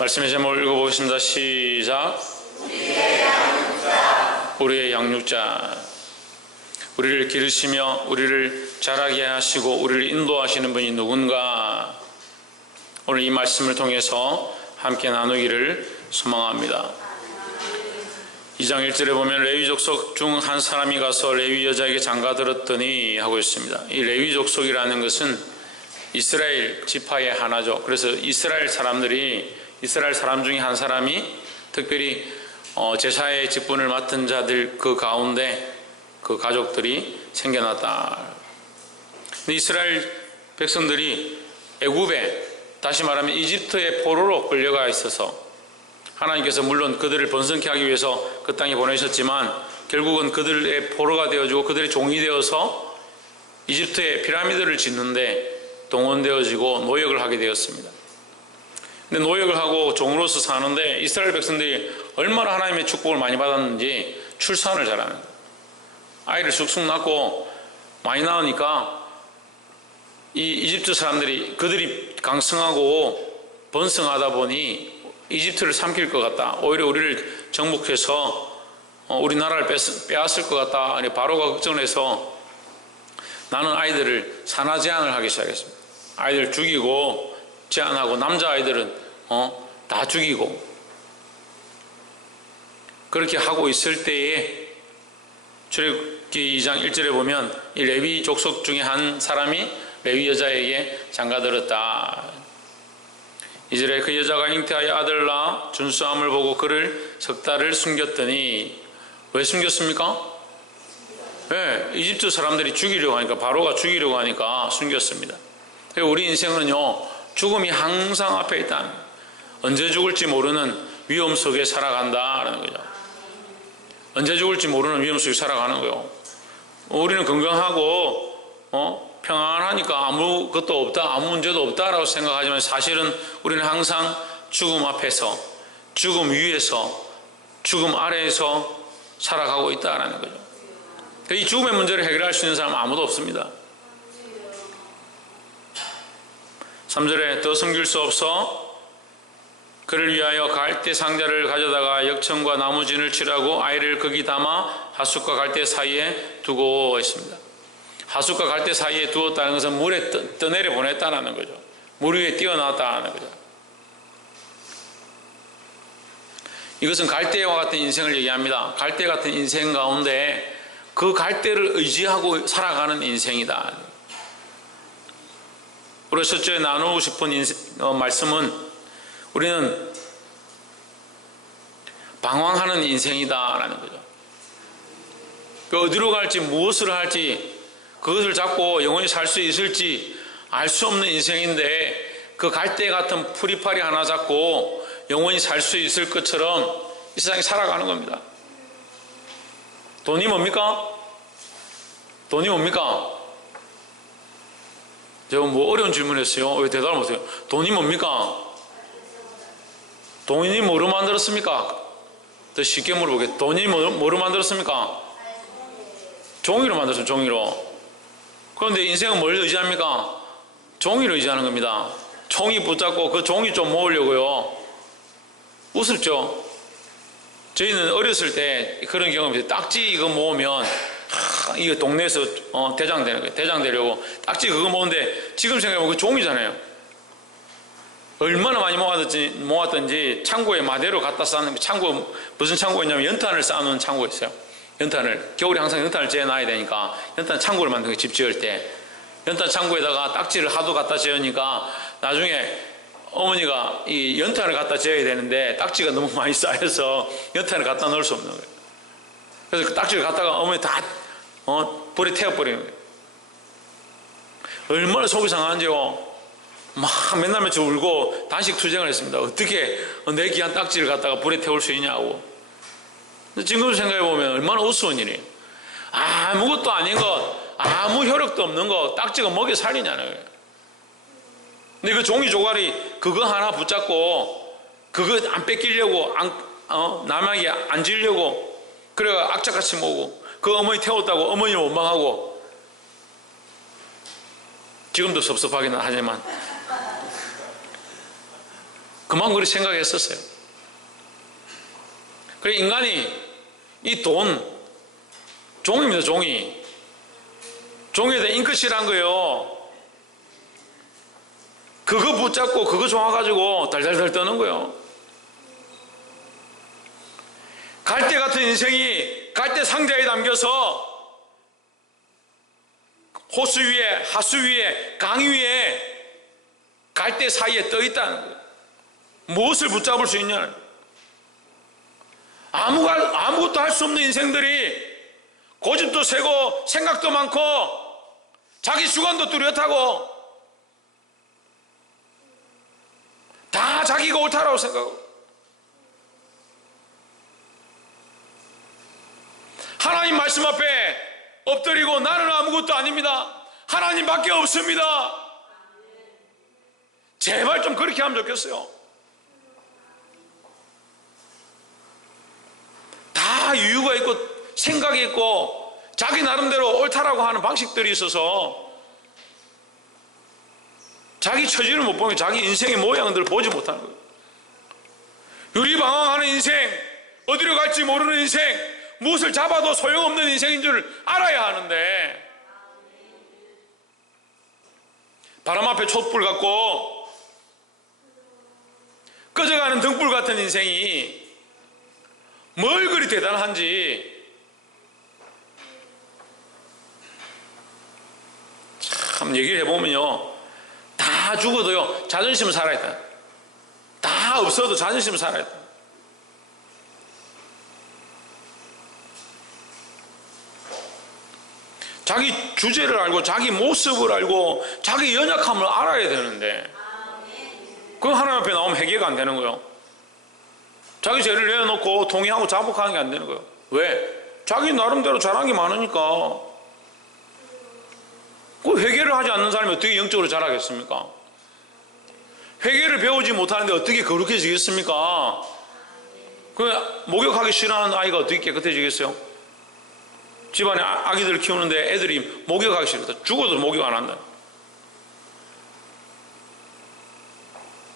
말씀의 제목을 읽어보겠습니다. 시작. 우리의 양육자. 우리를 기르시며 우리를 자라게 하시고 우리를 인도하시는 분이 누군가? 오늘 이 말씀을 통해서 함께 나누기를 소망합니다. 2장 1절에 보면 레위 족속 중 한 사람이 가서 레위 여자에게 장가들었더니 하고 있습니다. 이 레위 족속이라는 것은 이스라엘 지파의 하나죠. 그래서 이스라엘 사람 중에 한 사람이 특별히 제사의 직분을 맡은 자들 그 가운데 그 가족들이 생겨났다. 근데 이스라엘 백성들이 애굽에, 다시 말하면 이집트의 포로로 끌려가 있어서 하나님께서 물론 그들을 번성케 하기 위해서 그 땅에 보내셨지만 결국은 그들의 포로가 되어지고 그들의 종이 되어서 이집트의 피라미드를 짓는데 동원되어지고 노역을 하게 되었습니다. 근데 노역을 하고 종으로서 사는데 이스라엘 백성들이 얼마나 하나님의 축복을 많이 받았는지 출산을 잘하는 거예요. 아이를 쑥쑥 낳고 많이 낳으니까 이 이집트 사람들이 그들이 강성하고 번성하다 보니 이집트를 삼킬 것 같다. 오히려 우리를 정복해서 우리나라를 빼앗을 것 같다. 아니 바로가 걱정을 해서 나는 아이들을 산하 제한을 하기 시작했습니다. 아이들 죽이고 제한하고 남자아이들은 다 죽이고 그렇게 하고 있을 때에 출애굽기 2장 1절에 보면 이 레위 족속 중에 한 사람이 레위 여자에게 장가들었다. 2절에 그 여자가 잉태하여 아들을 낳아 준수함을 보고 그를 석 달을 숨겼더니 왜 숨겼습니까? 네, 이집트 사람들이 죽이려고 하니까 바로가 죽이려고 하니까 숨겼습니다. 우리 인생은요 죽음이 항상 앞에 있다는, 언제 죽을지 모르는 위험 속에 살아간다라는 거죠. 언제 죽을지 모르는 위험 속에 살아가는 거예요. 우리는 건강하고 평안하니까 아무것도 없다, 아무 문제도 없다라고 생각하지만 사실은 우리는 항상 죽음 앞에서, 죽음 위에서, 죽음 아래에서 살아가고 있다라는 거죠. 이 죽음의 문제를 해결할 수 있는 사람은 아무도 없습니다. 3절에 더 숨길 수 없어 그를 위하여 갈대 상자를 가져다가 역청과 나무진을 칠하고 아이를 거기 담아 하숫과 갈대 사이에 두고 있습니다. 하숫과 갈대 사이에 두었다는 것은 물에 떠내려 보냈다는 거죠. 물 위에 띄어놨다는 거죠. 이것은 갈대와 같은 인생을 얘기합니다. 갈대 같은 인생 가운데 그 갈대를 의지하고 살아가는 인생이다. 우리가 첫째 나누고 싶은 말씀은 우리는 방황하는 인생이다라는 거죠. 어디로 갈지, 무엇을 할지, 그것을 잡고 영원히 살 수 있을지 알 수 없는 인생인데 그 갈대 같은 풀이파리 하나 잡고 영원히 살 수 있을 것처럼 이 세상에 살아가는 겁니다. 돈이 뭡니까? 돈이 뭡니까? 제가 뭐 어려운 질문했어요. 왜 대답을 못해요? 돈이 뭡니까? 돈이 뭐로 만들었습니까? 더 쉽게 물어보겠습니다. 돈이 뭐로 만들었습니까? 종이로 만들었습니다. 종이로. 그런데 인생은 뭘 의지합니까? 종이를 의지하는 겁니다. 종이 붙잡고 그 종이 좀 모으려고요. 우습죠? 저희는 어렸을 때 그런 경험이 있어요. 딱지 이거 모으면 이거 동네에서 대장 되는 거예요. 대장 되려고 딱지 그거 모으는데 지금 생각해보면 그 종이잖아요. 얼마나 많이 모았던지 창고에 마대로 갖다 쌓는, 창고 무슨 창고였냐면 연탄을 쌓아놓은 창고가 있어요. 연탄을 겨울에 항상 연탄을 쬐놔야 되니까 연탄 창고를 만든 거예요. 집 지을 때 연탄 창고에다가 딱지를 하도 갖다 쬐으니까 나중에 어머니가 이 연탄을 갖다 쬐야 되는데 딱지가 너무 많이 쌓여서 연탄을 갖다 넣을 수 없는 거예요. 그래서 그 딱지를 갖다가 어머니 다 불에 태워버리는 거예요. 얼마나 속이 상한지요. 막 맨날 며칠 울고 단식 투쟁을 했습니다. 어떻게 내 귀한 딱지를 갖다가 불에 태울 수 있냐고. 지금 생각해보면 얼마나 우스운 일이에요. 아무것도 아닌 것, 아무 효력도 없는 것, 딱지가 먹여 살리냐는 거예요. 근데 그 종이 조각이 그거 하나 붙잡고 그거 안 뺏기려고 남에게 안 지려고 그래가 악착같이 모으고 그 어머니 태웠다고 어머니를 원망하고 지금도 섭섭하기는 하지만 그만 그렇게 생각했었어요. 그래 인간이 이 돈, 종입니다. 종이. 종에 대한 잉크실한 거예요. 그거 붙잡고 그거 좋아가지고 달달달 떠는 거예요. 갈대 같은 인생이 갈대 상자에 담겨서 호수 위에, 하수 위에, 강 위에 갈대 사이에 떠 있다는 거예요. 무엇을 붙잡을 수 있냐는 거예요. 아무것도 할 수 없는 인생들이 고집도 세고 생각도 많고 자기 주관도 뚜렷하고 다 자기가 옳다라고 생각하고 하나님 말씀 앞에 엎드리고 나는 아무것도 아닙니다. 하나님밖에 없습니다. 제발 좀 그렇게 하면 좋겠어요. 다 이유가 있고 생각이 있고 자기 나름대로 옳다라고 하는 방식들이 있어서 자기 처지를 못 보면 자기 인생의 모양들을 보지 못하는 거예요. 유리방황하는 인생, 어디로 갈지 모르는 인생, 무엇을 잡아도 소용없는 인생인 줄 알아야 하는데 바람 앞에 촛불 같고 꺼져가는 등불 같은 인생이 뭘 그리 대단한지 참 얘기를 해보면요, 다 죽어도요 자존심은 살아있다. 다 없어도 자존심은 살아있다. 자기 주제를 알고 자기 모습을 알고 자기 연약함을 알아야 되는데 그거 하나님 앞에 나오면 해결가 안 되는 거예요. 자기 죄를 내려놓고 동의하고 자복하는 게 안 되는 거예요. 왜? 자기 나름대로 잘한 게 많으니까. 그 회개를 하지 않는 사람이 어떻게 영적으로 자라겠습니까? 회개를 배우지 못하는데 어떻게 거룩해지겠습니까? 그 목욕하기 싫어하는 아이가 어떻게 깨끗해지겠어요? 집안에 아기들 키우는데 애들이 목욕하기 싫다. 죽어도 목욕 안 한다.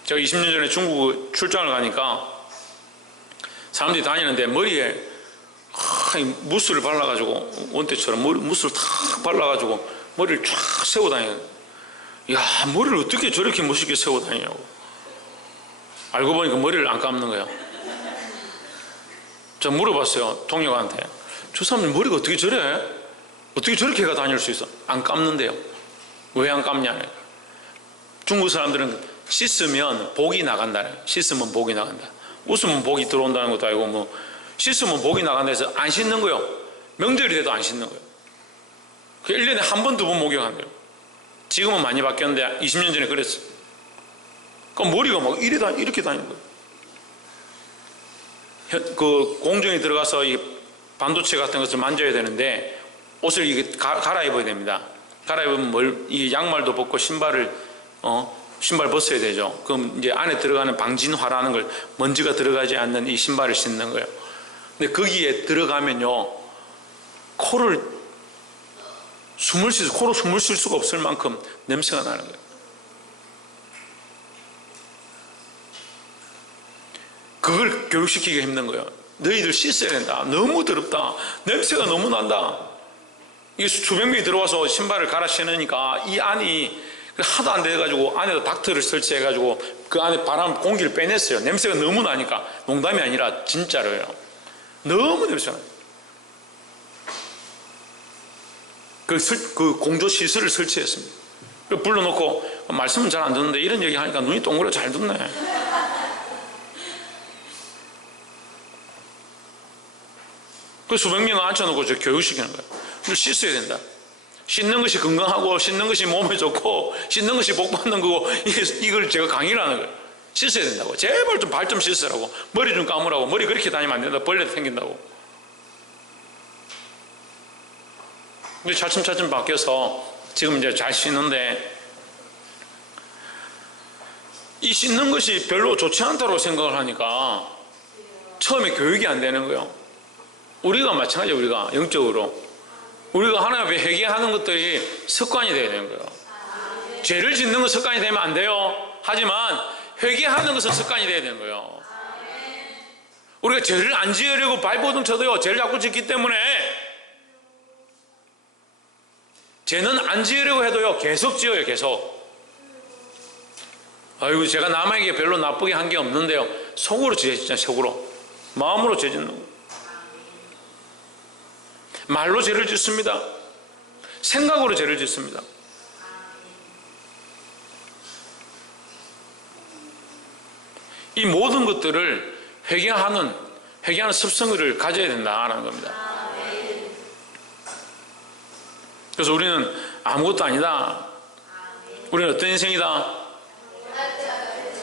제가 20년 전에 중국 출장을 가니까 사람들이 다니는데 머리에 무스를 발라가지고 원대처럼 무스를 탁 발라가지고 머리를 쫙 세워 다니는. 야, 머리를 어떻게 저렇게 멋있게 세워 다니냐고. 알고 보니까 머리를 안 감는 거야. 저 물어봤어요, 동료한테. 저 사람 머리가 어떻게 저래? 어떻게 저렇게 해가 다닐 수 있어? 안 감는데요. 왜 안 감냐? 중국 사람들은 씻으면 복이 나간다. 씻으면 복이 나간다. 웃으면 복이 들어온다는 것도 아니고 뭐 씻으면 복이 나간다 해서 안 씻는 거요. 명절이 돼도 안 씻는 거예요. 1년에 한 번, 두 번 목욕한대요. 지금은 많이 바뀌었는데 20년 전에 그랬어요. 그러니까 머리가 막 이렇게 다니는 거예요. 그 공정에 들어가서 이 반도체 같은 것을 만져야 되는데 옷을 이게 갈아입어야 됩니다. 갈아입으면 이 양말도 벗고 신발 벗어야 되죠. 그럼 이제 안에 들어가는 방진화라는 걸 먼지가 들어가지 않는 이 신발을 신는 거예요. 근데 거기에 들어가면요, 코로 숨을 쉴 수가 없을 만큼 냄새가 나는 거예요. 그걸 교육시키기가 힘든 거예요. 너희들 씻어야 된다. 너무 더럽다. 냄새가 너무 난다. 이게 수백 명이 들어와서 신발을 갈아 신으니까 이 안이 하도 안 돼가지고 안에다 닥터를 설치해가지고 그 안에 바람 공기를 빼냈어요. 냄새가 너무 나니까. 농담이 아니라 진짜로요. 너무 냄새가 나요. 그 공조 시설을 설치했습니다. 불러놓고 말씀은 잘 안 듣는데 이런 얘기 하니까 눈이 동그랗게 잘 듣네. 그 수백 명을 앉혀놓고 저 교육시키는 거예요. 근데 씻어야 된다. 씻는 것이 건강하고 씻는 것이 몸에 좋고 씻는 것이 복받는 거고 이걸 제가 강의를 하는 거예요. 씻어야 된다고. 제발 좀 발 좀 씻으라고. 머리 좀 감으라고. 머리 그렇게 다니면 안 된다. 벌레 생긴다고. 근데 차츰차츰 바뀌어서 지금 이제 잘 씻는데 이 씻는 것이 별로 좋지 않다고 생각을 하니까 처음에 교육이 안 되는 거예요. 우리가 마찬가지예요. 우리가 영적으로 우리가 하나님 앞에 회개하는 것들이 습관이 되어야 되는 거예요. 죄를 짓는 건 습관이 되면 안 돼요. 하지만 회개하는 것은 습관이 돼야 되는 거예요. 우리가 죄를 안 지으려고 발버둥 쳐도요, 죄를 자꾸 짓기 때문에 죄는 안 지으려고 해도요, 계속 지어요, 계속. 아이고, 제가 남에게 별로 나쁘게 한 게 없는데요. 속으로 죄 짓잖아요, 속으로. 마음으로 죄 짓는 거예요. 말로 죄를 짓습니다. 생각으로 죄를 짓습니다. 이 모든 것들을 회개하는 습성을 가져야 된다는 겁니다. 그래서 우리는 아무것도 아니다. 우리는 어떤 인생이다?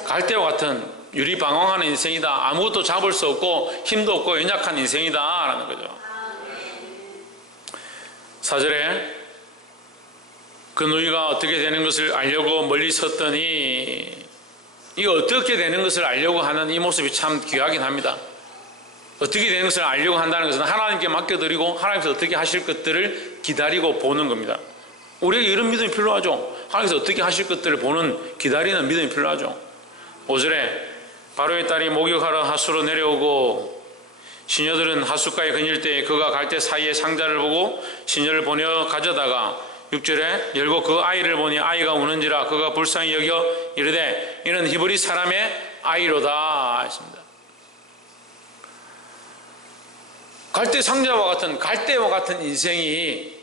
갈대와 같은 유리방황하는 인생이다. 아무것도 잡을 수 없고 힘도 없고 연약한 인생이다 라는 거죠. 4절에 그 누이가 어떻게 되는 것을 알려고 멀리 섰더니, 이거 어떻게 되는 것을 알려고 하는 이 모습이 참 귀하긴 합니다. 어떻게 되는 것을 알려고 한다는 것은 하나님께 맡겨드리고 하나님께서 어떻게 하실 것들을 기다리고 보는 겁니다. 우리에게 이런 믿음이 필요하죠. 하나님께서 어떻게 하실 것들을 보는, 기다리는 믿음이 필요하죠. 5절에 바로의 딸이 목욕하러 하수로 내려오고 시녀들은 하수가에 거닐 때에 그가 갈대 사이에 상자를 보고 시녀를 보내어 가져다가 6절에 열고 그 아이를 보니 아이가 우는지라 그가 불쌍히 여겨 이르되 이는 히브리 사람의 아이로다 했습니다. 갈대 상자와 같은, 갈대와 같은 인생이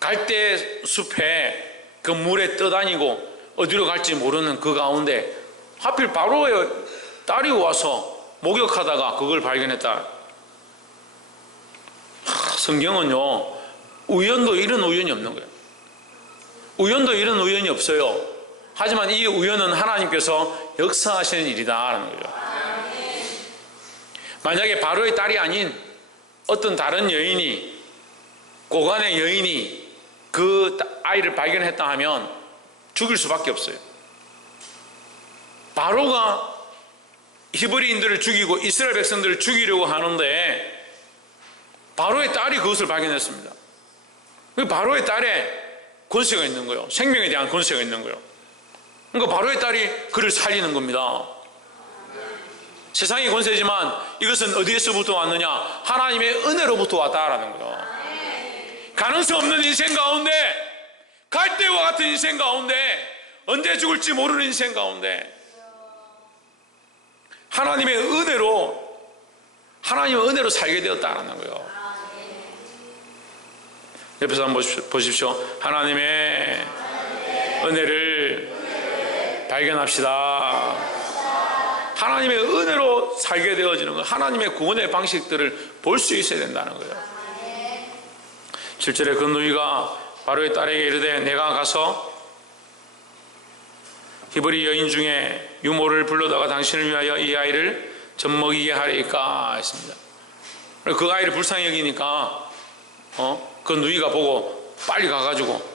갈대 숲에 그 물에 떠다니고 어디로 갈지 모르는 그 가운데 하필 바로의 딸이 와서 목욕하다가 그걸 발견했다. 성경은요, 우연도 이런 우연이 없는 거예요. 우연도 이런 우연이 없어요. 하지만 이 우연은 하나님께서 역사하시는 일이다라는 거죠. 만약에 바로의 딸이 아닌 어떤 다른 여인이, 고관의 여인이 그 아이를 발견했다 하면 죽일 수밖에 없어요. 바로가 히브리인들을 죽이고 이스라엘 백성들을 죽이려고 하는데 바로의 딸이 그것을 발견했습니다. 바로의 딸에 권세가 있는 거예요. 생명에 대한 권세가 있는 거예요. 그러니까 바로의 딸이 그를 살리는 겁니다. 세상의 권세지만 이것은 어디에서부터 왔느냐? 하나님의 은혜로부터 왔다라는 거예요. 가능성 없는 인생 가운데, 갈대와 같은 인생 가운데, 언제 죽을지 모르는 인생 가운데 하나님의 은혜로 살게 되었다는 거예요. 옆에서 한번 보십시오. 하나님의 은혜를 발견합시다. 하나님의 은혜로 살게 되어지는 것, 하나님의 구원의 방식들을 볼 수 있어야 된다는 거예요. 7절에 그 누이가 바로의 딸에게 이르되 내가 가서 히브리 여인 중에 유모를 불러다가 당신을 위하여 이 아이를 젖먹이게 하리까 했습니다. 그 아이를 불쌍히 여기니까 그 누이가 보고 빨리 가가지고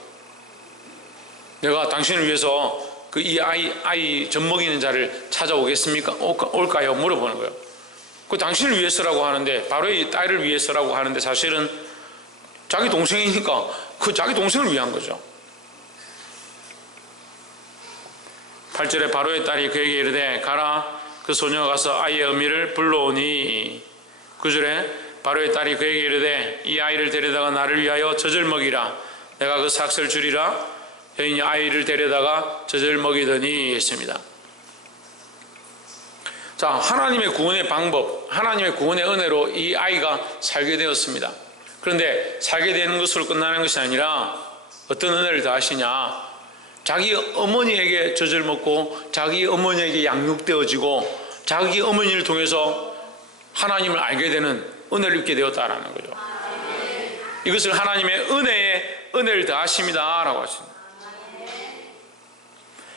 내가 당신을 위해서 그 이 아이 젖먹이는 자를 찾아오겠습니까? 올까요? 물어보는 거예요. 그 당신을 위해서라고 하는데, 바로 이 딸을 위해서라고 하는데 사실은 자기 동생이니까 그 자기 동생을 위한 거죠. 8절에 바로의 딸이 그에게 이르되 가라. 그 소녀가 가서 아이의 어미를 불러오니 9절에 바로의 딸이 그에게 이르되 이 아이를 데려다가 나를 위하여 젖을 먹이라. 내가 그 삭슬 주리라. 여인이 아이를 데려다가 젖을 먹이더니 했습니다. 자, 하나님의 구원의 방법, 하나님의 구원의 은혜로 이 아이가 살게 되었습니다. 그런데 살게 되는 것으로 끝나는 것이 아니라 어떤 은혜를 더하시냐? 자기 어머니에게 젖을 먹고 자기 어머니에게 양육되어지고 자기 어머니를 통해서 하나님을 알게 되는 은혜를 입게 되었다라는 거죠. 이것을 하나님의 은혜를 더하십니다 라고 하십니다.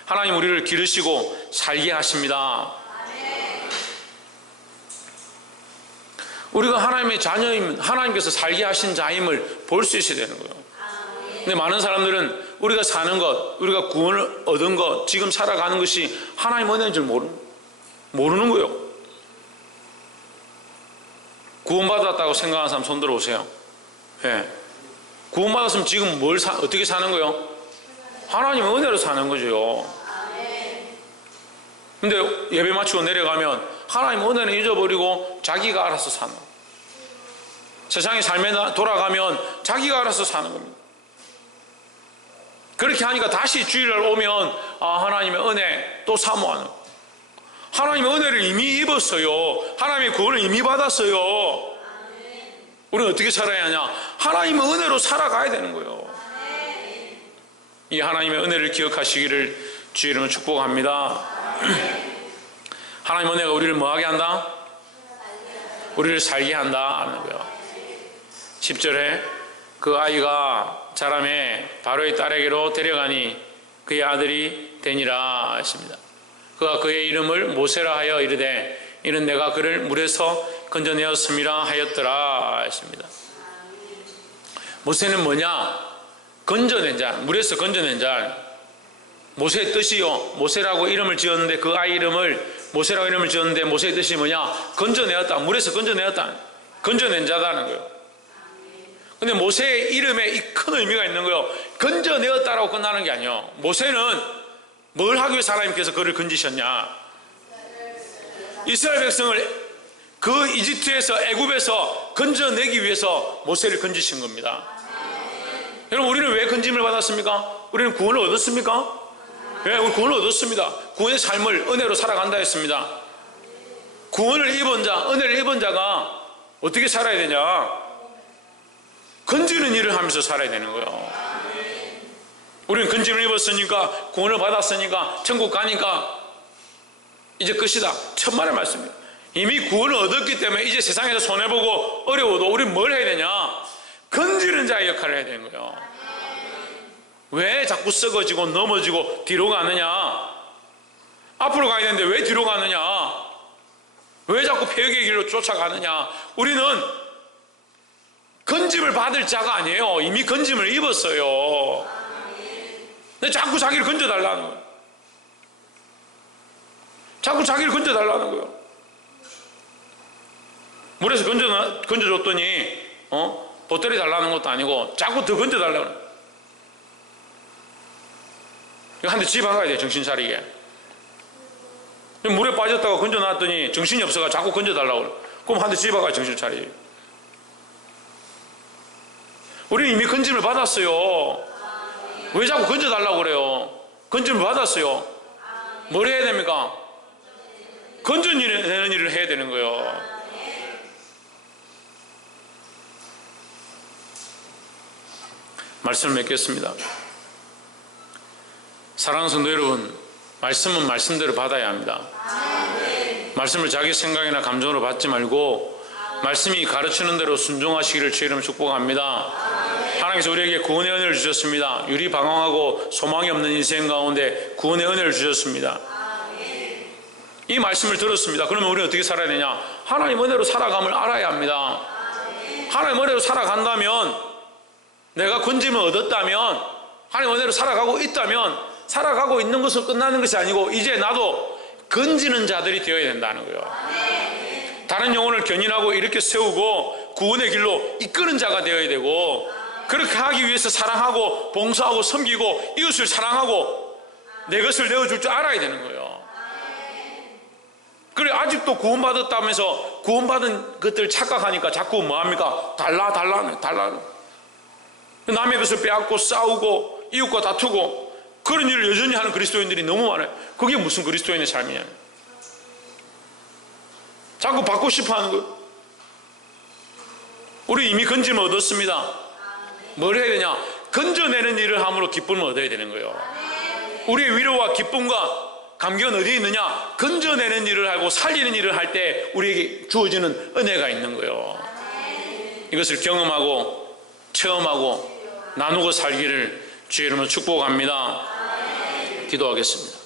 하나님 우리를 기르시고 살게 하십니다. 우리가 하나님의 자녀임, 하나님께서 살게 하신 자임을 볼 수 있어야 되는 거예요. 근데 많은 사람들은 우리가 사는 것, 우리가 구원을 얻은 것, 지금 살아가는 것이 하나님 은혜인 줄 모르는 거예요. 구원받았다고 생각하는 사람 손 들어보세요. 예. 구원받았으면 지금 어떻게 사는 거예요? 하나님의 은혜로 사는 거죠. 근데 예배 마치고 내려가면 하나님 은혜는 잊어버리고 자기가 알아서 사는 거예요. 세상의 삶에 돌아가면 자기가 알아서 사는 겁니다. 그렇게 하니까 다시 주일날 오면 하나님의 은혜 또 사모하는 거예요. 하나님의 은혜를 이미 입었어요. 하나님의 구원을 이미 받았어요. 우리는 어떻게 살아야 하냐? 하나님의 은혜로 살아가야 되는 거예요. 이 하나님의 은혜를 기억하시기를 주의 이름으로 축복합니다. 하나님의 은혜가 우리를 뭐하게 한다? 우리를 살게 한다 하는 거예요. 10절에 그 아이가 자라매 바로의 딸에게로 데려가니 그의 아들이 되니라 하십니다. 그가 그의 이름을 모세라 하여 이르되 이는 내가 그를 물에서 건져내었음이라 하였더라 하십니다. 모세는 뭐냐? 건져낸 자, 물에서 건져낸 자. 모세의 뜻이요, 모세라고 이름을 지었는데 그 아이 이름을 모세라고 이름을 지었는데 모세의 뜻이 뭐냐? 건져내었다, 물에서 건져내었다, 건져낸 자다는 거예요. 근데 모세의 이름에 이 큰 의미가 있는 거예요. 건져내었다라고 끝나는 게 아니에요. 모세는 뭘 하기 위해서 하나님께서 그를 건지셨냐? 이스라엘 백성을 그 이집트에서, 애굽에서 건져내기 위해서 모세를 건지신 겁니다. 여러분, 우리는 왜 건짐을 받았습니까? 우리는 구원을 얻었습니까? 네, 우리 구원을 얻었습니다. 구원의 삶을 은혜로 살아간다 했습니다. 구원을 입은 자, 은혜를 입은 자가 어떻게 살아야 되냐? 건지는 일을 하면서 살아야 되는 거예요. 우리는 건짐을 입었으니까, 구원을 받았으니까, 천국 가니까 이제 끝이다. 천만의 말씀입니다. 이미 구원을 얻었기 때문에 이제 세상에서 손해보고 어려워도 우리는 뭘 해야 되냐? 건지는 자의 역할을 해야 되는 거예요. 왜 자꾸 썩어지고 넘어지고 뒤로 가느냐? 앞으로 가야 되는데 왜 뒤로 가느냐? 왜 자꾸 폐역의 길로 쫓아가느냐? 우리는 건짐을 받을 자가 아니에요. 이미 건짐을 입었어요. 근데 자꾸 자기를 건져달라는 거예요. 자꾸 자기를 건져달라는 거예요. 물에서 건져줬더니 보따리 달라는 것도 아니고 자꾸 더 건져달라는 거예요. 한 대 집 박아야 돼, 정신 차리게. 물에 빠졌다가 건져놨더니 정신이 없어가 자꾸 건져달라고 그래. 그럼 한 대 집 박아야 정신 차리지. 우리는 이미 건짐을 받았어요. 왜 자꾸 건져달라고 그래요? 건짐을 받았어요. 뭘 해야 됩니까? 건져내는 일을 해야 되는 거예요. 말씀을 맺겠습니다. 사랑하는 성도 여러분, 말씀은 말씀대로 받아야 합니다. 말씀을 자기 생각이나 감정으로 받지 말고 말씀이 가르치는 대로 순종하시기를 주의 이름으로 축복합니다. 하나님께서 우리에게 구원의 은혜를 주셨습니다. 유리방황하고 소망이 없는 인생 가운데 구원의 은혜를 주셨습니다. 이 말씀을 들었습니다. 그러면 우리는 어떻게 살아야 되냐? 하나님 은혜로 살아감을 알아야 합니다. 하나님 은혜로 살아간다면, 내가 건짐을 얻었다면, 하나님 은혜로 살아가고 있다면, 살아가고 있는 것으로 끝나는 것이 아니고 이제 나도 건지는 자들이 되어야 된다는 거예요. 다른 영혼을 견인하고 이렇게 세우고 구원의 길로 이끄는 자가 되어야 되고, 그렇게 하기 위해서 사랑하고 봉사하고 섬기고 이웃을 사랑하고 내 것을 내어줄 줄 알아야 되는 거예요. 그래, 아직도 구원받았다면서 구원받은 것들 착각하니까 자꾸 뭐합니까? 달라. 남의 것을 빼앗고 싸우고 이웃과 다투고 그런 일을 여전히 하는 그리스도인들이 너무 많아요. 그게 무슨 그리스도인의 삶이냐? 자꾸 받고 싶어 하는 거예요. 우리 이미 건짐을 얻었습니다. 뭘 해야 되냐? 건져내는 일을 함으로 기쁨을 얻어야 되는 거예요. 우리의 위로와 기쁨과 감격은 어디에 있느냐? 건져내는 일을 하고 살리는 일을 할 때 우리에게 주어지는 은혜가 있는 거예요. 이것을 경험하고 체험하고 나누고 살기를 주의 이름으로 축복합니다. 기도하겠습니다.